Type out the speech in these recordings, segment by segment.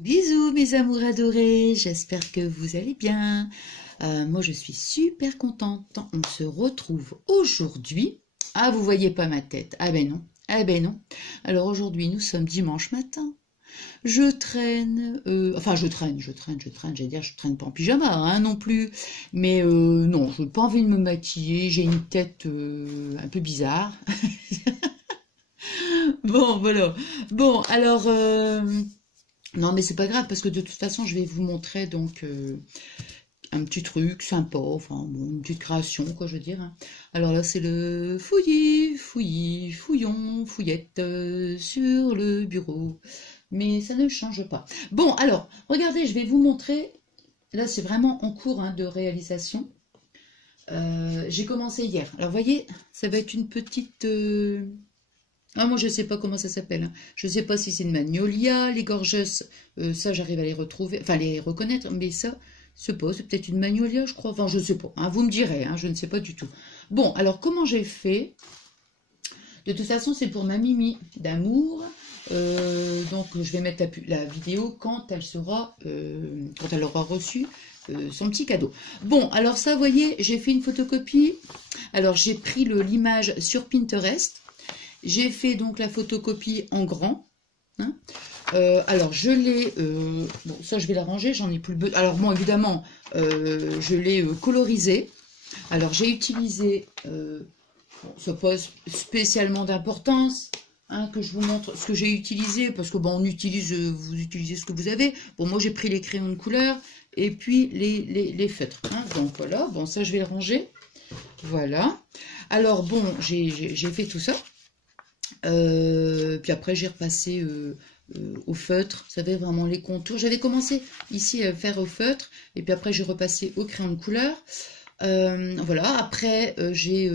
Bisous mes amours adorés, j'espère que vous allez bien. Moi je suis super contente. On se retrouve aujourd'hui. Ah, vous voyez pas ma tête. Ah ben non, ah ben non. Alors aujourd'hui nous sommes dimanche matin. Je traîne, enfin je traîne, j'allais dire je traîne pas en pyjama hein, non plus. Mais non, je n'ai pas envie de me maquiller, j'ai une tête un peu bizarre. Bon voilà. Bon alors... non, mais c'est pas grave parce que de toute façon, je vais vous montrer donc un petit truc sympa, enfin bon, une petite création, quoi, je veux dire, hein. Alors là, c'est le fouillis, fouillis, fouillon, fouillette sur le bureau. Mais ça ne change pas. Bon, alors, regardez, je vais vous montrer. Là, c'est vraiment en cours hein, de réalisation. J'ai commencé hier. Alors, vous voyez, ça va être une petite... Ah, moi, je ne sais pas comment ça s'appelle, hein. Je ne sais pas si c'est une magnolia, les gorgeus, ça, j'arrive à les retrouver, enfin, les reconnaître, mais ça, c'est peut-être une magnolia, je crois, enfin, je ne sais pas, hein, vous me direz, hein, je ne sais pas du tout. Bon, alors, comment j'ai fait? De toute façon, c'est pour ma Mimi d'amour, donc je vais mettre la vidéo quand elle sera, quand elle aura reçu son petit cadeau. Bon, alors ça, vous voyez, j'ai fait une photocopie, alors j'ai pris l'image sur Pinterest. J'ai fait donc la photocopie en grand. Hein. Alors, je l'ai... bon, ça, je vais la ranger, j'en ai plus besoin. Alors, bon, évidemment, je l'ai colorisé. Alors, j'ai utilisé... bon, ça n'a pas spécialement d'importance hein, que je vous montre ce que j'ai utilisé. Parce que, bon, on utilise... vous utilisez ce que vous avez. Bon, moi, j'ai pris les crayons de couleur et puis les feutres. Hein. Donc, voilà. Bon, ça, je vais le ranger. Voilà. Alors, bon, j'ai fait tout ça. Puis après j'ai repassé au feutre, vous savez vraiment les contours. J'avais commencé ici à faire au feutre et puis après j'ai repassé au crayon de couleur. Voilà, après j'ai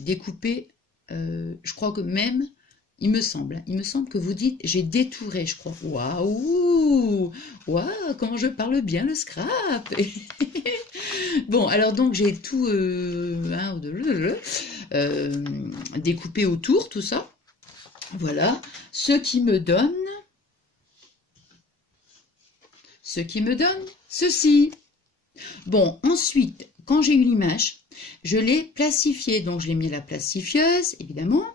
découpé, je crois que même, il me semble que vous dites j'ai détouré, je crois. Waouh, waouh, comment je parle bien le scrap. Bon, alors donc j'ai tout découpé autour, tout ça. Voilà, ce qui me donne ceci. Bon, ensuite, quand j'ai eu l'image, je l'ai plastifiée. Donc, je l'ai mis à la plastifieuse, évidemment.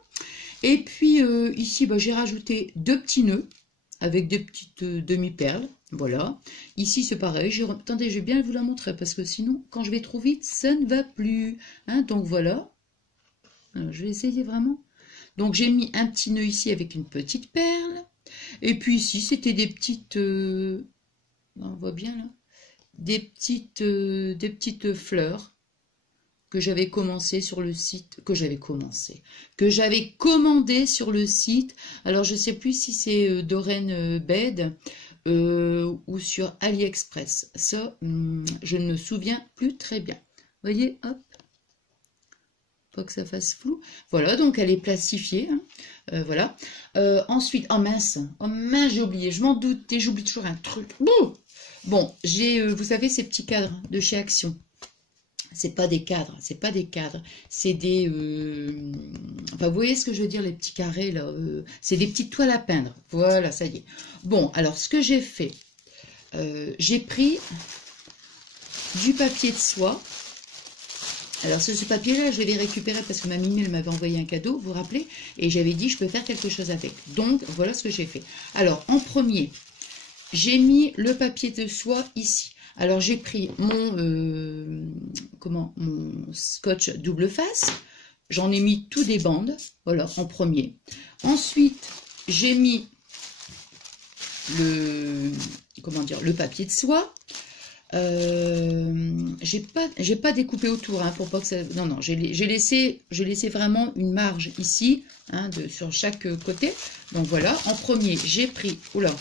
Et puis, ici, bah, j'ai rajouté 2 petits nœuds avec des petites demi-perles. Voilà. Ici, c'est pareil. Attendez, je vais bien vous la montrer parce que sinon, quand je vais trop vite, ça ne va plus. Hein, donc, voilà. Alors, je vais essayer vraiment. Donc, j'ai mis un petit nœud ici avec une petite perle. Et puis, ici, c'était des petites... on voit bien, là. Des petites fleurs que j'avais commencé sur le site, que j'avais commandé sur le site. Alors, je ne sais plus si c'est Doreen Bed ou sur AliExpress. Ça, je ne me souviens plus très bien. Vous voyez, hop. Pas que ça fasse flou. Voilà, donc elle est plastifiée. Hein. Voilà. Ensuite, oh mince, j'ai oublié. Je m'en doutais, j'oublie toujours un truc. Bon, j'ai, vous savez, ces petits cadres de chez Action. C'est pas des cadres, c'est des... enfin, vous voyez ce que je veux dire, les petits carrés, là. C'est des petites toiles à peindre. Voilà, ça y est. Bon, alors, ce que j'ai fait, j'ai pris du papier de soie. Alors, ce papier-là, je l'ai récupéré parce que ma Mimi, elle m'avait envoyé un cadeau, vous vous rappelez? Et j'avais dit, je peux faire quelque chose avec. Donc, voilà ce que j'ai fait. Alors, en premier, j'ai mis le papier de soie ici. Alors, j'ai pris mon scotch double face. J'en ai mis tout des bandes, voilà, en premier. Ensuite, j'ai mis le papier de soie. J'ai pas découpé autour hein, pour pas que ça... Non, j'ai laissé vraiment une marge ici, hein, sur chaque côté. Donc voilà, en premier, j'ai pris... Oula,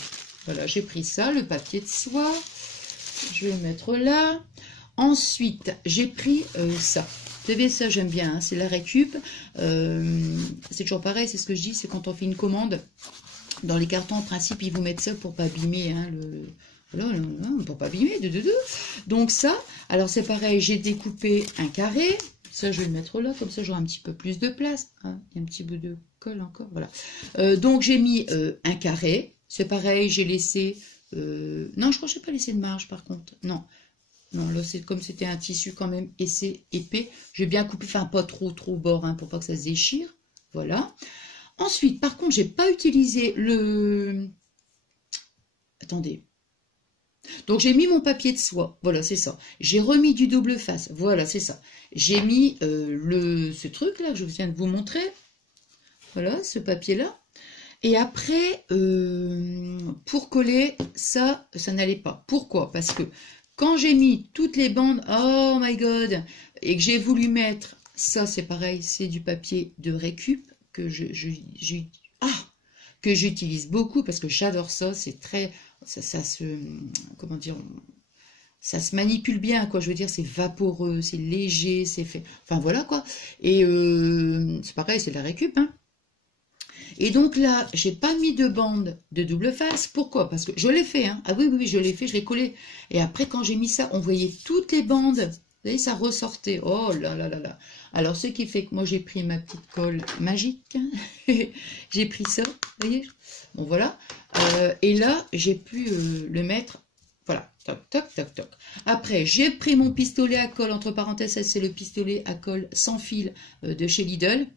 voilà, j'ai pris ça, le papier de soie. Je vais le mettre là. Ensuite, j'ai pris ça. Vous savez, ça, j'aime bien, hein, c'est la récup. C'est toujours pareil, c'est ce que je dis, c'est quand on fait une commande. Dans les cartons, en principe, ils vous mettent ça pour pas abîmer hein, voilà, pour pas abîmer. Donc ça, alors c'est pareil, j'ai découpé un carré. Ça, je vais le mettre là, comme ça, j'aurai un petit peu plus de place. Hein. Il y a un petit bout de colle encore, voilà. Donc, j'ai mis un carré. c'est pareil, j'ai laissé... non, je crois que je n'ai pas laissé de marge, par contre. Non, non, là, c'est comme c'était un tissu quand même épais. J'ai bien coupé, enfin, pas trop au bord, hein, pour pas que ça se déchire. Voilà. Ensuite, par contre, j'ai pas utilisé le... Attendez. Donc, j'ai mis mon papier de soie. Voilà, c'est ça. J'ai remis du double face. Voilà, c'est ça. J'ai mis ce truc-là que je viens de vous montrer. Voilà, ce papier-là. Et après, pour coller, ça n'allait pas. Pourquoi? Parce que quand j'ai mis toutes les bandes, oh my god, et que j'ai voulu mettre, ça c'est pareil, c'est du papier de récup que que j'utilise beaucoup parce que j'adore ça, c'est très, ça se, comment dire, ça se manipule bien, quoi, je veux dire, c'est vaporeux, c'est léger, c'est fait, enfin voilà quoi, et c'est pareil, c'est de la récup, hein. Et donc là, j'ai pas mis de bande de double face. Pourquoi? Parce que je l'ai fait, hein. Ah oui, oui, je l'ai fait, je l'ai collé. Et après, quand j'ai mis ça, on voyait toutes les bandes. Vous voyez, ça ressortait. Oh là là là là. Alors, ce qui fait que moi, j'ai pris ma petite colle magique. J'ai pris ça, vous voyez. Bon, voilà. Et là, j'ai pu le mettre. Voilà, toc, toc, toc, toc. Après, j'ai pris mon pistolet à colle. Entre parenthèses, ça, c'est le pistolet à colle sans fil de chez Lidl.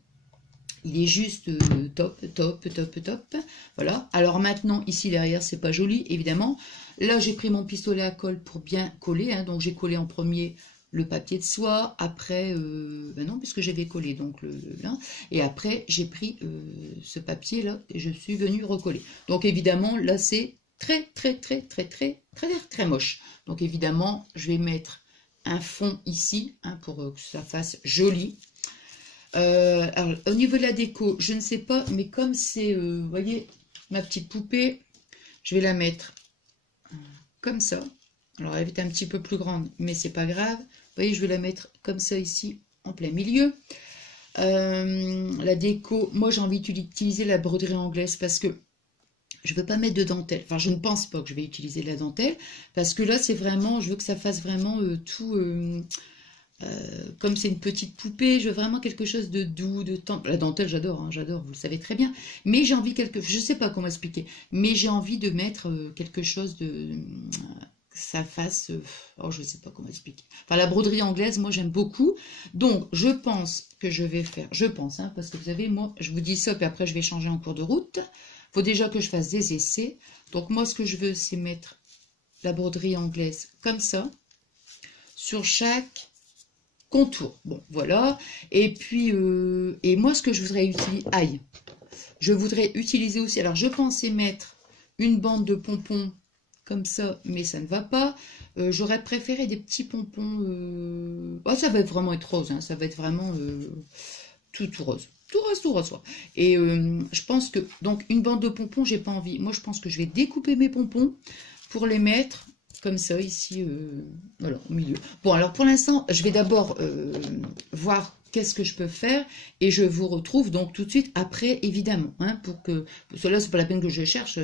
Il est juste top, top, top, top. Voilà. Alors maintenant, ici derrière, c'est pas joli, évidemment. Là, j'ai pris mon pistolet à colle pour bien coller. Hein. Donc, j'ai collé en premier le papier de soie. Après, ben non, puisque j'avais collé. Donc, là. Et après, j'ai pris ce papier-là et je suis venue recoller. Donc, évidemment, là, c'est très, très, très, très, très, très, très moche. Donc, évidemment, je vais mettre un fond ici hein, pour que ça fasse joli. Alors, au niveau de la déco, je ne sais pas, mais comme c'est, vous voyez, ma petite poupée, je vais la mettre comme ça. Alors, elle est un petit peu plus grande, mais c'est pas grave. Vous voyez, je vais la mettre comme ça ici, en plein milieu. La déco, moi j'ai envie d'utiliser la broderie anglaise parce que je ne veux pas mettre de dentelle. Enfin, je ne pense pas que je vais utiliser de la dentelle parce que là, c'est vraiment, je veux que ça fasse vraiment tout... comme c'est une petite poupée, je veux vraiment quelque chose de doux, de tendre. La dentelle, j'adore, hein, j'adore, vous le savez très bien. Mais j'ai envie je sais pas comment expliquer, mais j'ai envie de mettre quelque chose de, que ça fasse, oh, je sais pas comment expliquer. Enfin, la broderie anglaise, moi, j'aime beaucoup. Donc, je pense que je vais faire, je pense, hein, parce que vous savez, moi, je vous dis ça, puis après, je vais changer en cours de route. Faut déjà que je fasse des essais. Donc, moi, ce que je veux, c'est mettre la broderie anglaise comme ça, sur chaque contour. Bon, voilà. Et puis, et moi, ce que je voudrais utiliser... Aïe. Je voudrais utiliser aussi... Alors, je pensais mettre une bande de pompons comme ça, mais ça ne va pas. J'aurais préféré des petits pompons... Oh, ça va vraiment être rose. Hein, ça va être vraiment tout rose. Tout rose, tout rose. Et je pense que... Donc, une bande de pompons, j'ai pas envie. Moi, je pense que je vais découper mes pompons pour les mettre... comme ça, ici, voilà, au milieu. Bon, alors pour l'instant, je vais d'abord voir qu'est-ce que je peux faire et je vous retrouve donc tout de suite après, évidemment, hein, pour que... Cela, c'est pas la peine que je cherche.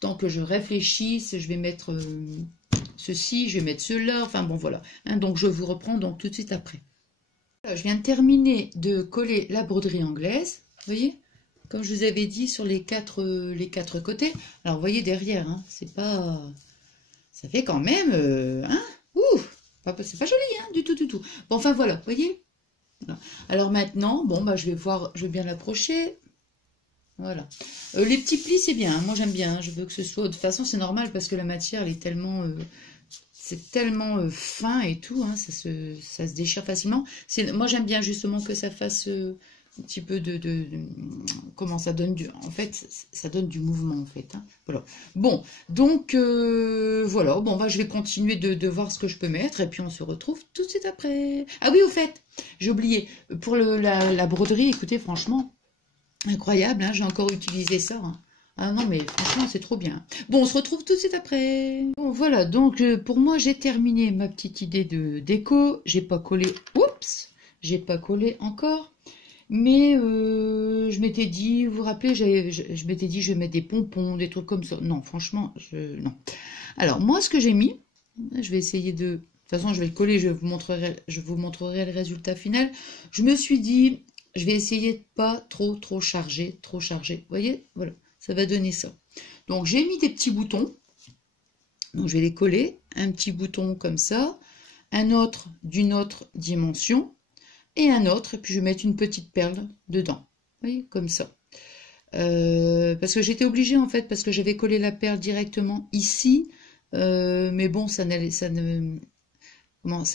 Tant que je réfléchisse, je vais mettre ceci, je vais mettre cela, enfin bon, voilà. Hein, donc, je vous reprends donc tout de suite après. Voilà, je viens de terminer de coller la broderie anglaise, vous voyez ? Comme je vous avais dit, sur les quatre côtés. Alors, vous voyez derrière, hein, c'est pas... Ça fait quand même, hein, ouh, c'est pas joli, hein, du tout, du tout. Bon, enfin voilà, vous voyez. Voilà. Alors maintenant, bon, bah je vais voir, je vais bien l'approcher. Voilà. Les petits plis, c'est bien. Hein, moi, j'aime bien. Hein, je veux que ce soit. De toute façon, c'est normal parce que la matière, elle est tellement, c'est tellement fin et tout. Hein, ça se déchire facilement. Moi, j'aime bien justement que ça fasse. Un petit peu comment ça donne en fait ça donne du mouvement en fait hein. Voilà, bon donc voilà, bon bah je vais continuer de voir ce que je peux mettre et puis on se retrouve tout de suite après. Ah oui, au fait, j'ai oublié pour la broderie, écoutez, franchement incroyable, hein, j'ai encore utilisé ça hein. Ah non mais franchement c'est trop bien. Bon, on se retrouve tout de suite après. Bon voilà, donc pour moi j'ai terminé ma petite idée de déco. J'ai pas collé, oups, j'ai pas collé encore. Mais je m'étais dit, vous vous rappelez, je m'étais dit, je vais mettre des pompons, des trucs comme ça. Non, franchement, non. Alors, moi, ce que j'ai mis, je vais essayer de... De toute façon, je vais le coller, je vous montrerai le résultat final. Je me suis dit, je vais essayer de pas trop charger. Vous voyez, voilà. ça va donner ça. Donc j'ai mis des petits boutons, donc je vais les coller, un petit bouton comme ça, un autre d'une autre dimension, et un autre, et puis je vais mettre une petite perle dedans, vous voyez, comme ça. Parce que j'étais obligée en fait, parce que j'avais collé la perle directement ici, mais bon, ça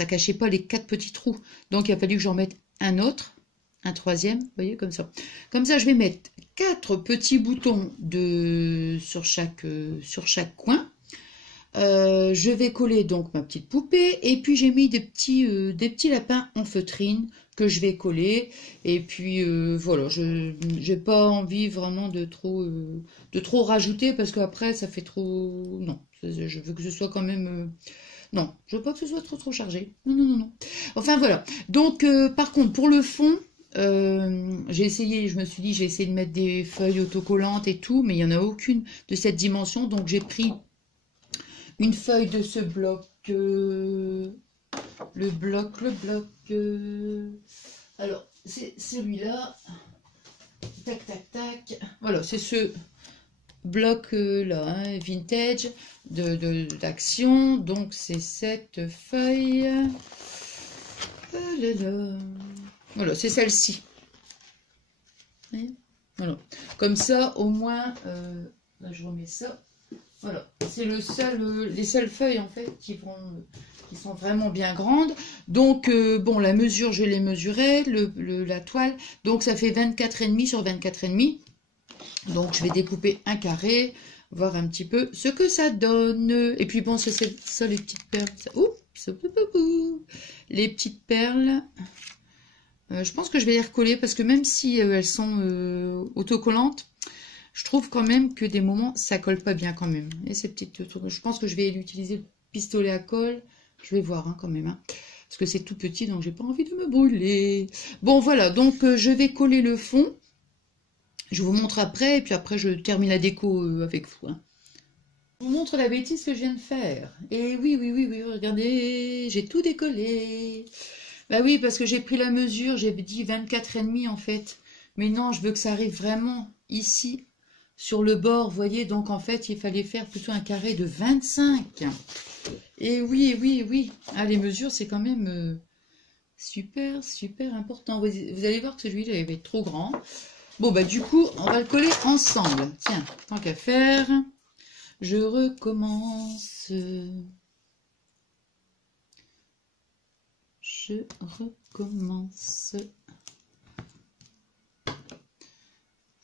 cachait pas les 4 petits trous, donc il a fallu que j'en mette un autre, un troisième, vous voyez, comme ça. Comme ça, je vais mettre 4 petits boutons sur chaque coin. Je vais coller donc ma petite poupée, et puis j'ai mis des petits lapins en feutrine que je vais coller, et puis voilà, je n'ai pas envie vraiment de trop rajouter, parce qu'après ça fait trop, non, je veux que ce soit quand même, non, je veux pas que ce soit trop chargé, non, enfin voilà, donc par contre pour le fond, j'ai essayé, je me suis dit j'ai essayé de mettre des feuilles autocollantes et tout, mais il n'y en a aucune de cette dimension, donc j'ai pris une feuille de ce bloc, le bloc, alors c'est celui-là, tac, voilà, c'est ce bloc là, hein, vintage d'action, donc c'est cette feuille, voilà, c'est celle-ci, voilà, comme ça au moins, là je remets ça. Voilà, c'est les seules feuilles en fait qui sont vraiment bien grandes. Donc bon, la mesure, je l'ai mesurée, la toile, donc ça fait 24,5 sur 24,5. Donc je vais découper un carré, voir un petit peu ce que ça donne. Et puis bon, c'est ça les petites perles. Les petites perles. Je pense que je vais les recoller parce que même si elles sont autocollantes, je trouve quand même que des moments, ça colle pas bien quand même. Et ces petites trucs, je pense que je vais utiliser le pistolet à colle. Je vais voir hein, quand même. Hein, parce que c'est tout petit, donc j'ai pas envie de me brûler. Bon, voilà. Donc, je vais coller le fond. Je vous montre après. Et puis après, je termine la déco avec vous. Hein. Je vous montre la bêtise que je viens de faire. Et oui, regardez. J'ai tout décollé. Bah oui, parce que j'ai pris la mesure. J'ai dit 24,5 en fait. Mais non, je veux que ça arrive vraiment ici. Sur le bord, vous voyez, donc en fait, il fallait faire plutôt un carré de 25. Et oui. Ah, les mesures, c'est quand même super important. Vous allez voir que celui-là, il va être trop grand. Bon, bah du coup, on va le coller ensemble. Tiens, tant qu'à faire, je recommence.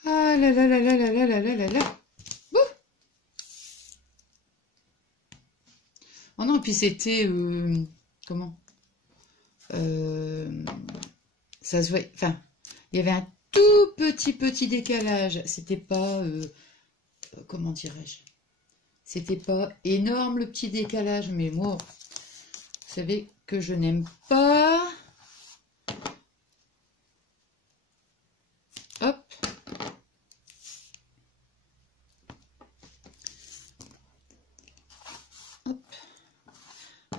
Ah là là là là là là là là là là. Oh non, puis c'était comment ça se voit. Enfin, il y avait un tout petit décalage. C'était pas comment dirais-je? C'était pas énorme le petit décalage, mais moi, vous savez que je n'aime pas. Hop.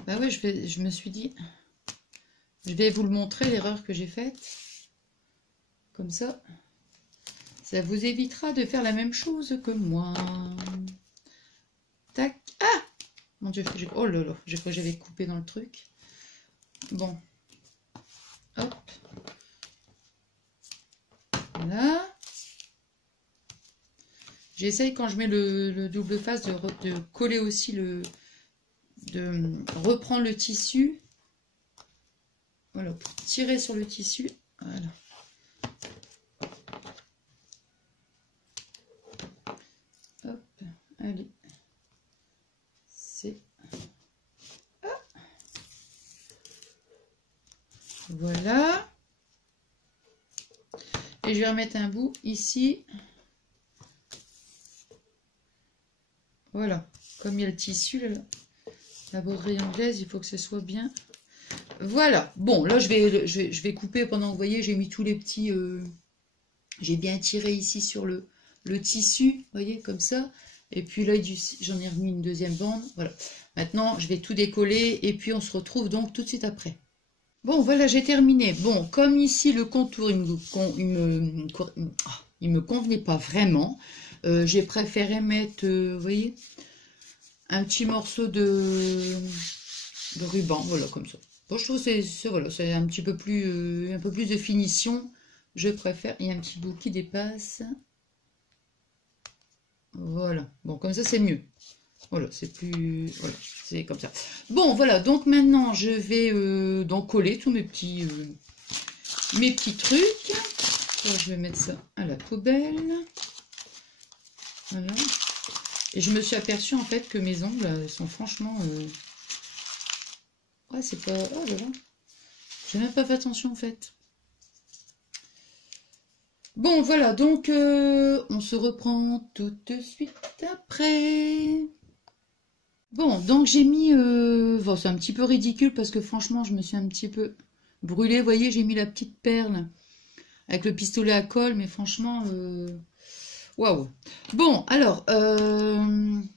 Bah ouais, je me suis dit, je vais vous le montrer, l'erreur que j'ai faite. Comme ça vous évitera de faire la même chose que moi. Tac. Ah mon Dieu, oh là là, j'ai cru que j'avais coupé dans le truc. Bon. Hop. Voilà. J'essaye quand je mets le double face de coller aussi de reprendre le tissu, voilà, pour tirer sur le tissu, voilà. Hop, allez, c'est, ah. Voilà, et je vais remettre un bout ici, voilà, comme il y a le tissu là. La broderie anglaise, il faut que ce soit bien. Voilà. Bon, là, je vais couper pendant que vous voyez, j'ai mis tous les petits... j'ai bien tiré ici sur le tissu, vous voyez, comme ça. Et puis là, j'en ai remis une deuxième bande. Voilà. Maintenant, je vais tout décoller et puis on se retrouve donc tout de suite après. Bon, voilà, j'ai terminé. Bon, comme ici, le contour, il me convenait pas vraiment. J'ai préféré mettre, vous voyez, un petit morceau de ruban, voilà, comme ça. Bon, je trouve que voilà, c'est un petit peu plus, un peu plus de finition. Je préfère. Il y a un petit bout qui dépasse. Voilà. Bon, comme ça, c'est mieux. Voilà, c'est plus... Voilà, c'est comme ça. Bon, voilà. Donc, maintenant, je vais donc coller tous mes petits trucs. Alors, je vais mettre ça à la poubelle. Voilà. Et je me suis aperçue, en fait, que mes ongles, elles sont franchement... Ouais, c'est pas... Oh là là. J'ai même pas fait attention, en fait. Bon, voilà, donc on se reprend tout de suite après. Bon, donc j'ai mis... Bon, c'est un petit peu ridicule parce que franchement, je me suis un petit peu brûlée. Vous voyez, j'ai mis la petite perle avec le pistolet à colle, mais franchement... Waouh. Bon, alors,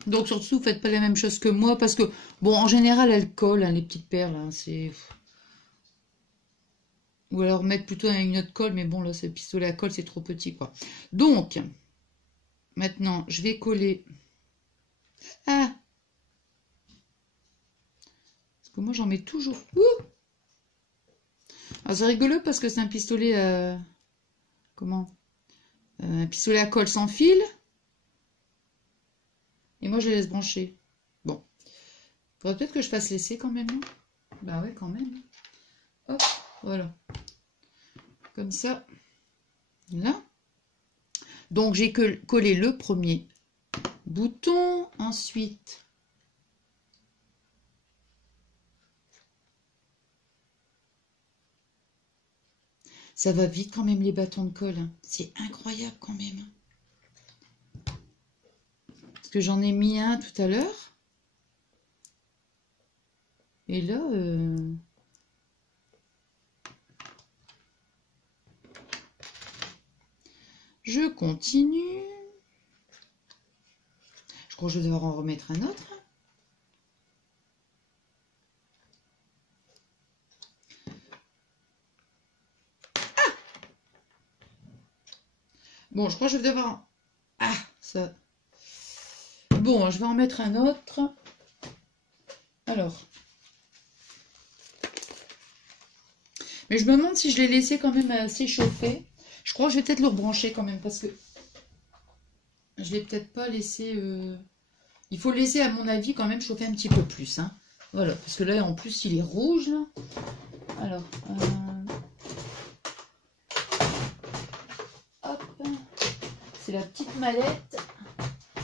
donc surtout, faites pas la même chose que moi parce que, bon, en général, elles collent, hein, les petites perles, hein, c'est... Ou alors mettre plutôt une autre colle, mais bon, là, ce pistolet à colle, c'est trop petit, quoi. Donc, maintenant, je vais coller... Ah! Parce que moi, j'en mets toujours... Ouh! Alors, c'est rigolo parce que c'est un pistolet à... Comment? Un pistolet à colle sans fil. Et moi, je les laisse brancher. Bon. Faudrait peut-être que je fasse l'essai quand même, non? Bah ouais, quand même. Hop, voilà. Comme ça. Là. Donc, j'ai collé le premier bouton. Ensuite, ça va vite quand même les bâtons de colle. Hein. C'est incroyable quand même. Parce que j'en ai mis un tout à l'heure. Et là... Je continue. Je crois que je vais devoir en remettre un autre. Ah! Bon, je crois que je vais devoir... Ah, ça... Bon, je vais en mettre un autre. Alors. Mais je me demande si je l'ai laissé quand même assez chauffer. Je crois que je vais peut-être le rebrancher quand même parce que je l'ai peut-être pas laissé... Il faut le laisser, à mon avis, quand même chauffer un petit peu plus. Hein. Voilà, parce que là, en plus, il est rouge. Là. Alors, hop. C'est la petite mallette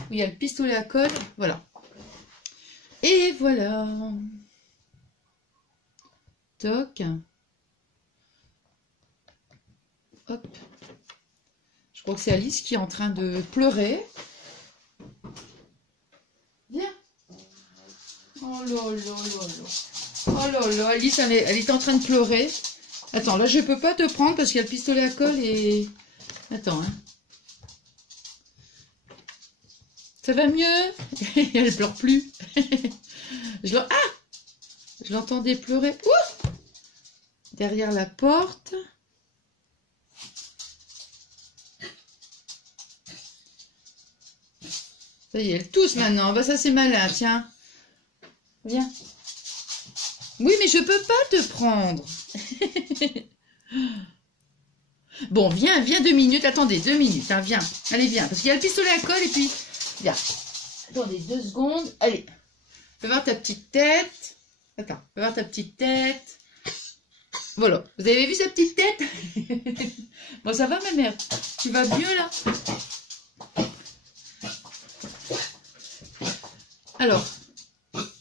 où il y a le pistolet à colle. Voilà. Et voilà. Toc. Hop. Je crois que c'est Alice qui est en train de pleurer. Viens. Oh là là là là. Oh là là, Alice, elle est en train de pleurer. Attends, là, je peux pas te prendre parce qu'il y a le pistolet à colle et... Attends, hein. Ça va mieux? Elle pleure plus. Je l'entendais pleurer. Ouh! Derrière la porte. Ça y est, elle tousse maintenant. Bah, ça, c'est malin, tiens. Viens. Oui, mais je peux pas te prendre. Bon, viens 2 minutes. Attendez, 2 minutes, hein, viens. Allez, viens. Parce qu'il y a le pistolet à colle et puis... Viens. Attendez 2 secondes. Allez. Fais voir ta petite tête. Attends, fais voir ta petite tête. Voilà. Vous avez vu sa petite tête? Bon, ça va, ma mère? Tu vas mieux, là? Alors.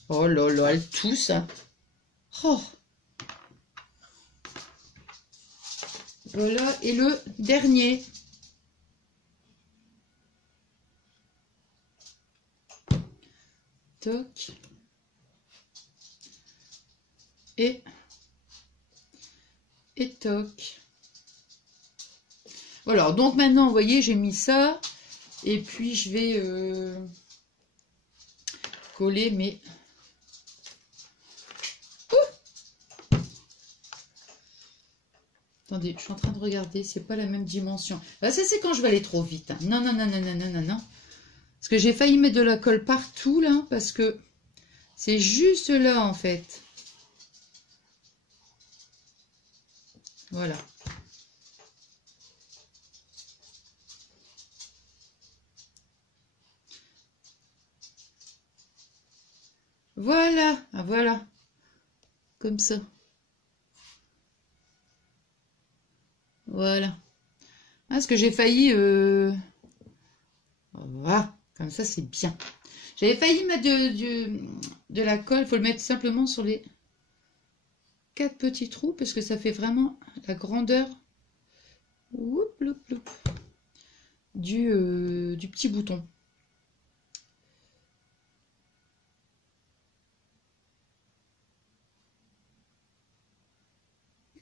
Oh là là, elle tousse. Hein. Oh. Voilà. Et le dernier. Toc. Et toc. Voilà, donc maintenant, vous voyez, j'ai mis ça. Et puis, je vais coller mes... Attendez, je suis en train de regarder, c'est pas la même dimension. Ah, ça, c'est quand je vais aller trop vite. Hein. Non, non, non, non, non, non, non, non. Parce que j'ai failli mettre de la colle partout, là, parce que c'est juste là, en fait. Voilà. Voilà, ah, voilà. Comme ça. Voilà. Ah, parce que j'ai failli... Voilà, comme ça, c'est bien. J'avais failli mettre de la colle. Il faut le mettre simplement sur les 4 petits trous, parce que ça fait vraiment la grandeur oup, loup, loup, du petit bouton.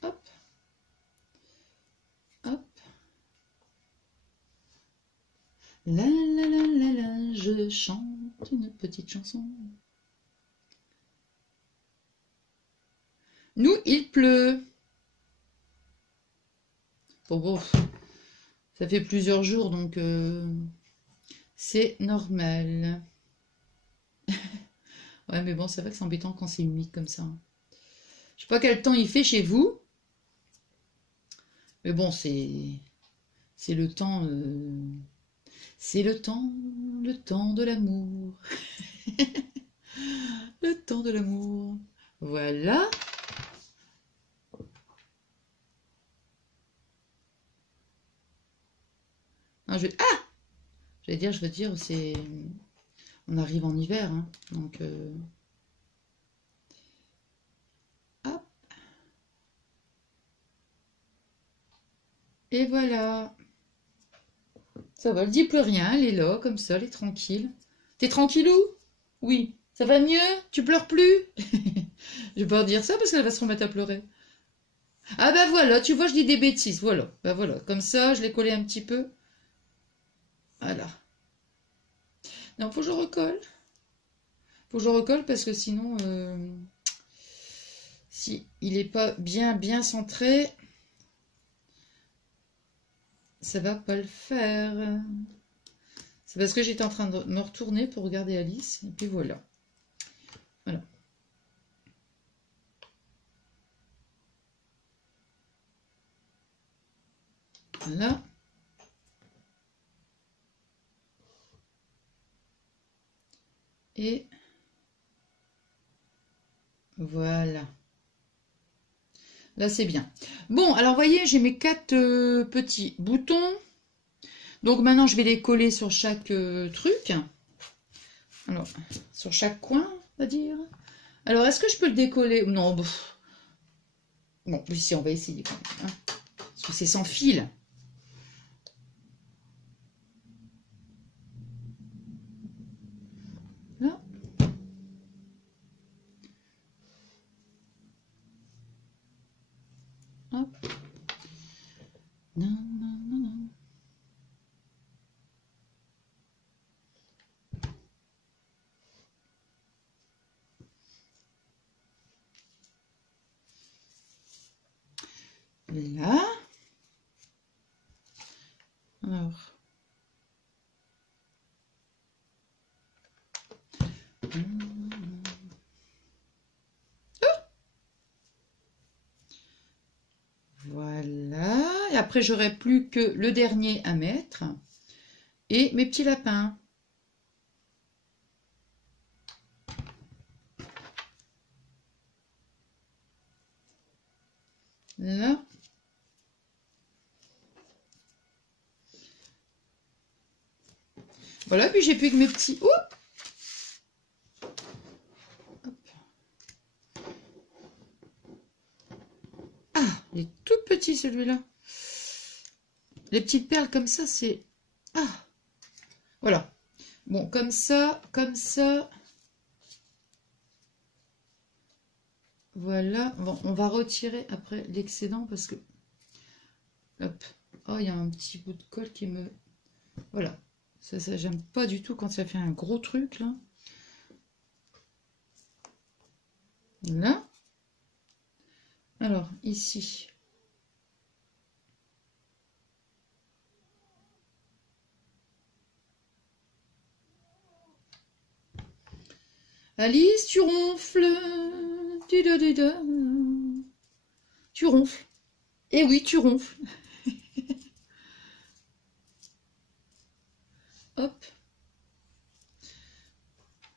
Hop. Hop. La la la la la, je chante une petite chanson. Nous, il pleut. Bon, ça fait plusieurs jours, donc c'est normal. Ouais, mais bon, c'est vrai que c'est embêtant quand c'est humide comme ça. Je sais pas quel temps il fait chez vous. Mais bon, c'est le temps... c'est le temps de l'amour. Le temps de l'amour. Voilà. Non, ah! Je veux dire, c'est... On arrive en hiver, hein, donc... Hop. Et voilà. Ça va, elle dit plus rien, elle est là, comme ça, elle est tranquille. T'es tranquillou? Oui. Ça va mieux? Tu pleures plus? Je vais pas dire ça parce qu'elle va se remettre à pleurer. Ah bah voilà, tu vois, je dis des bêtises, voilà. Bah voilà, comme ça, je l'ai collé un petit peu. Voilà. Non, faut que je recolle. Faut que je recolle parce que sinon, si il est pas bien centré, ça va pas le faire. C'est parce que j'étais en train de me retourner pour regarder Alice. Et puis voilà. Voilà. Voilà. Et voilà. Là, c'est bien. Bon, alors, voyez, j'ai mes 4 petits boutons. Donc, maintenant, je vais les coller sur chaque truc. Alors, sur chaque coin, on va dire. Alors, est-ce que je peux le décoller? Non, bon, ici, on va essayer quand même. Hein, parce que c'est sans fil. Là. Hop. Non, non, non, non. Là. Alors. Voilà. Et après, j'aurai plus que le dernier à mettre. Et mes petits lapins. Là. Voilà, puis j'ai plus que mes petits... Oups. Ah, il est tout petit celui-là. Les petites perles comme ça, c'est... Ah, voilà. Bon, comme ça, comme ça. Voilà. Bon, on va retirer après l'excédent parce que... Hop. Oh, il y a un petit bout de colle qui me... Voilà. Ça j'aime pas du tout quand ça fait un gros truc, là. Là. Alors, ici. Alice, tu ronfles. Dida. Tu ronfles. Eh oui, tu ronfles. Hop.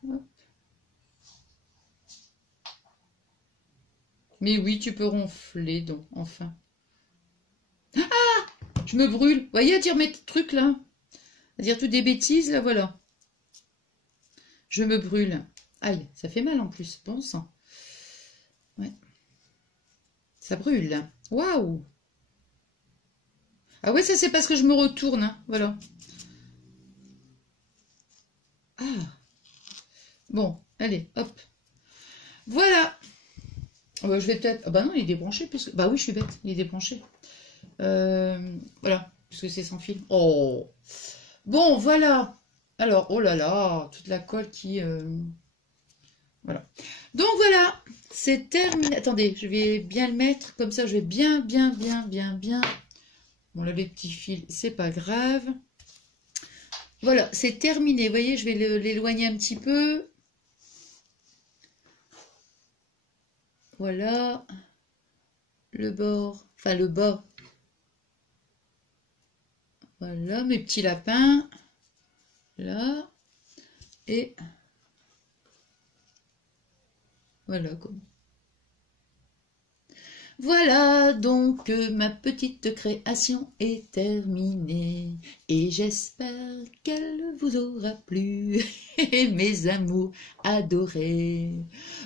Hop. Mais oui, tu peux ronfler, donc, enfin. Ah! Je me brûle. Vous voyez, à dire mes trucs, là. À dire toutes des bêtises, là, voilà. Je me brûle. Aïe, ça fait mal, en plus. Bon sang. Ouais. Ça brûle. Waouh! Ah ouais, ça, c'est parce que je me retourne, hein. Voilà. Ah. Bon, allez, hop. Voilà. Oh bah, je vais peut-être... Ah bah non, il est débranché. Puisque... Bah oui, je suis bête. Il est débranché. Voilà. Puisque c'est sans fil. Oh. Bon, voilà. Alors, oh là là. Toute la colle qui... Voilà. Donc voilà. C'est terminé. Attendez, je vais bien le mettre. Comme ça, je vais bien. Bon, là, les petits fils, c'est pas grave. Voilà, c'est terminé. Vous voyez, je vais l'éloigner un petit peu. Voilà. Le bord. Enfin, le bas. Voilà, mes petits lapins. Là. Et voilà, comme. Voilà, donc ma petite création est terminée et j'espère qu'elle vous aura plu, mes amours adorés.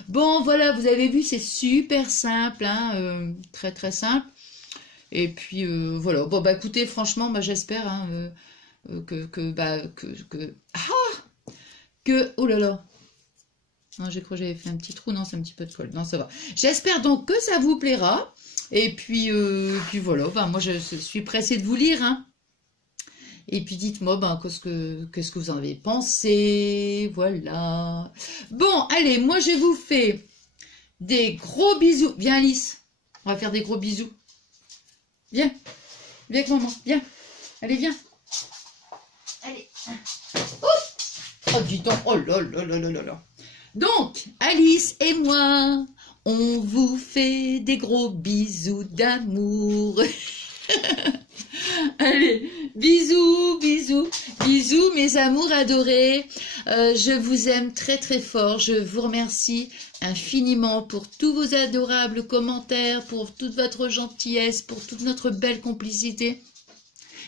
Bon, voilà, vous avez vu, c'est super simple, hein, très simple. Et puis, voilà, bon, bah écoutez, franchement, bah, j'espère hein, oh là là. Non, j'ai cru que j'avais fait un petit trou. Non, c'est un petit peu de colle. Non, ça va. J'espère donc que ça vous plaira. Et puis voilà. Ben, moi, je suis pressée de vous lire. Hein. Et puis, dites-moi ben, qu'est-ce que vous en avez pensé. Voilà. Bon, allez, moi, je vous fais des gros bisous. Viens, Alice. On va faire des gros bisous. Viens. Viens avec maman. Viens. Allez, viens. Allez. Oh, dis donc. Oh là là là là là là. Donc, Alice et moi, on vous fait des gros bisous d'amour. Allez, bisous, bisous, bisous mes amours adorés. Je vous aime très fort. Je vous remercie infiniment pour tous vos adorables commentaires, pour toute votre gentillesse, pour toute notre belle complicité.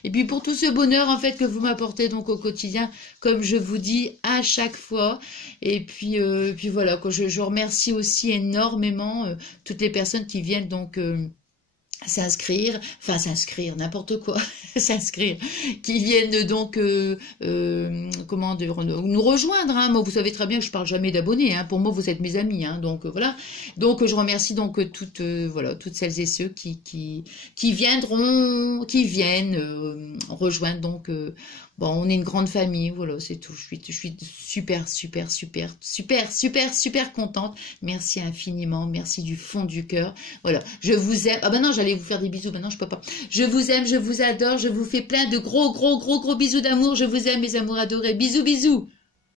Et puis pour tout ce bonheur en fait que vous m'apportez donc au quotidien, comme je vous dis à chaque fois. Et puis voilà, je remercie aussi énormément toutes les personnes qui viennent donc s'inscrire, n'importe quoi, s'inscrire, qui viennent donc, comment dire, nous rejoindre. Hein. Moi, vous savez très bien que je parle jamais d'abonnés. Hein. Pour moi, vous êtes mes amis. Hein. Donc voilà. Donc je remercie donc toutes, voilà, toutes celles et ceux qui viennent rejoindre donc. Bon, on est une grande famille, voilà, c'est tout. Je suis super contente. Merci infiniment, merci du fond du cœur. Voilà, je vous aime. Ah ben non, j'allais vous faire des bisous, maintenant je peux pas. Je vous aime, je vous adore, je vous fais plein de gros bisous d'amour. Je vous aime, mes amours adorés. Bisous.